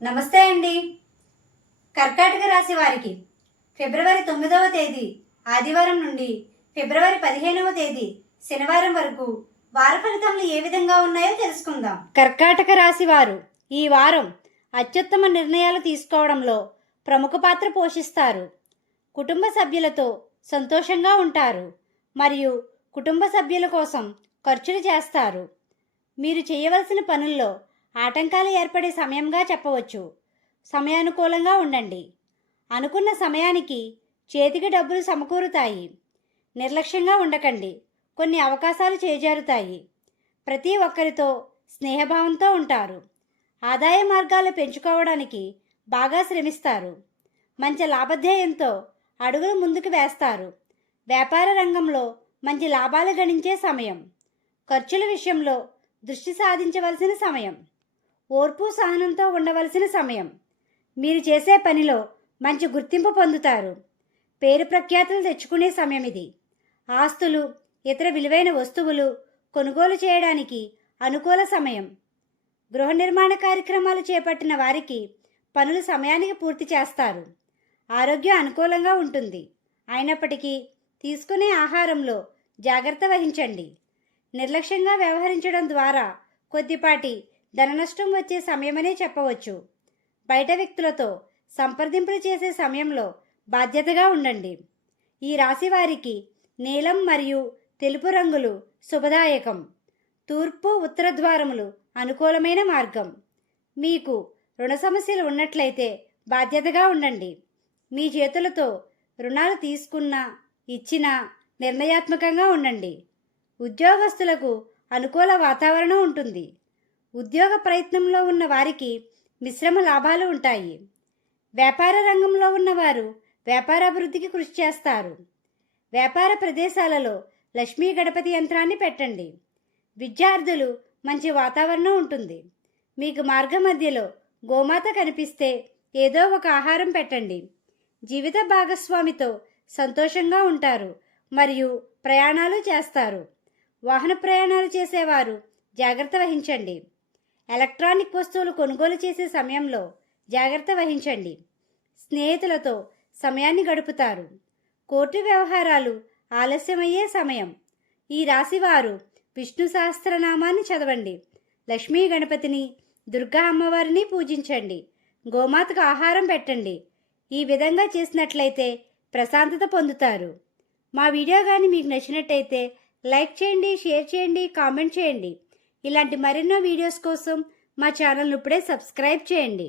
నమస్తే అండి. కర్కాటక రాశి వారికి ఫిబ్రవరి 9వ తేదీ ఆదివారం నుండి ఫిబ్రవరి 15వ తేదీ శనివారం వరకు వార ఫలితములు ఏ విధంగా ఉన్నాయో తెలుసుకుందాం. కర్కాటక రాశి వారు ఈ వారం అత్యుత్తమ నిర్ణయాలు తీసుకోవడంలో ప్రముఖ పాత్ర పోషిస్తారు. కుటుంబ సభ్యులతో సంతోషంగా ఉంటారు మరియు కుటుంబ సభ్యుల కోసం ఖర్చులు చేస్తారు. మీరు చేయవలసిన పనుల్లో ఆటంకాలు ఏర్పడే సమయంగా చెప్పవచ్చు. సమయానుకూలంగా ఉండండి. అనుకున్న సమయానికి చేతికి డబ్బులు సమకూరుతాయి. నిర్లక్ష్యంగా ఉండకండి. కొన్ని అవకాశాలు చేజారుతాయి. ప్రతి ఒక్కరితో స్నేహభావంతో ఉంటారు. ఆదాయ మార్గాలు పెంచుకోవడానికి బాగా శ్రమిస్తారు. మంచి లాభధ్యేయంతో అడుగులు ముందుకు వేస్తారు. వ్యాపార రంగంలో మంచి లాభాలు గణించే సమయం. ఖర్చుల విషయంలో దృష్టి సాధించవలసిన సమయం. ఓర్పు సహనంతో ఉండవలసిన సమయం. మీరు చేసే పనిలో మంచి గుర్తింపు పొందుతారు. పేరు ప్రఖ్యాతులు తెచ్చుకునే సమయం ఇది. ఆస్తులు, ఇతర విలువైన వస్తువులు కొనుగోలు చేయడానికి అనుకూల సమయం. గృహ నిర్మాణ కార్యక్రమాలు చేపట్టిన వారికి పనులు సమయానికి పూర్తి చేస్తారు. ఆరోగ్యం అనుకూలంగా ఉంటుంది. అయినప్పటికీ తీసుకునే ఆహారంలో జాగ్రత్త వహించండి. నిర్లక్ష్యంగా వ్యవహరించడం ద్వారా కొద్దిపాటి ధన నష్టం వచ్చే సమయమనే చెప్పవచ్చు. బయట వ్యక్తులతో సంప్రదింపులు చేసే సమయంలో బాధ్యతగా ఉండండి. ఈ రాశి వారికి నీలం మరియు తెలుపు రంగులు శుభదాయకం. తూర్పు, ఉత్తర ద్వారములు అనుకూలమైన మార్గం. మీకు రుణ సమస్యలు ఉన్నట్లయితే బాధ్యతగా ఉండండి. మీ చేతులతో రుణాలు తీసుకున్నా ఇచ్చినా నిర్ణయాత్మకంగా ఉండండి. ఉద్యోగస్తులకు అనుకూల వాతావరణం ఉంటుంది. ఉద్యోగ ప్రయత్నంలో ఉన్న వారికి మిశ్రమ లాభాలు ఉంటాయి. వ్యాపార రంగంలో ఉన్నవారు వ్యాపారాభివృద్ధికి కృషి చేస్తారు. వ్యాపార ప్రదేశాలలో లక్ష్మీ గణపతి యంత్రాన్ని పెట్టండి. విద్యార్థులు మంచి వాతావరణం ఉంటుంది. మీకు మార్గ మధ్యలో గోమాత కనిపిస్తే ఏదో ఒక ఆహారం పెట్టండి. జీవిత భాగస్వామితో సంతోషంగా ఉంటారు మరియు ప్రయాణాలు చేస్తారు. వాహన ప్రయాణాలు చేసేవారు జాగ్రత్త వహించండి. ఎలక్ట్రానిక్ వస్తువులు కొనుగోలు చేసే సమయంలో జాగ్రత్త వహించండి. స్నేహితులతో సమయాన్ని గడుపుతారు. కోర్టు వ్యవహారాలు ఆలస్యమయ్యే సమయం. ఈ రాశివారు విష్ణు సహస్రనామాన్ని చదవండి. లక్ష్మీ గణపతిని, దుర్గా అమ్మవారిని పూజించండి. గోమాతకు ఆహారం పెట్టండి. ఈ విధంగా చేసినట్లయితే ప్రశాంతత పొందుతారు. మా వీడియో కానీ మీకు నచ్చినట్టయితే లైక్ చేయండి, షేర్ చేయండి, కామెంట్ చేయండి. ఇలాంటి మరెన్నో వీడియోస్ కోసం మా ఛానల్ను ఇప్పుడే సబ్స్క్రైబ్ చేయండి.